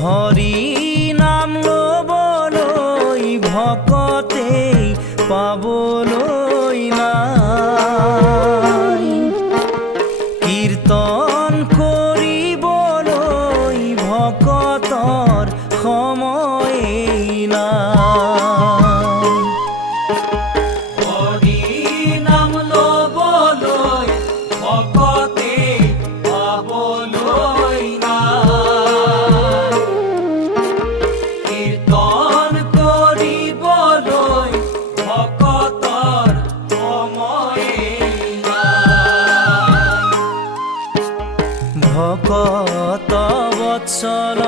হৰি নাম লবলৈ ভকতে পাবলৈ নাই, কীৰ্তন কৰিবলৈ ভকতৰ সময়েই নাই। হৰি নাম লবলৈ ভকতে পাবলৈ নাই, কীৰ্তন কৰিবলৈ ভকতৰ সময়েই নাই। ভকত বৎসল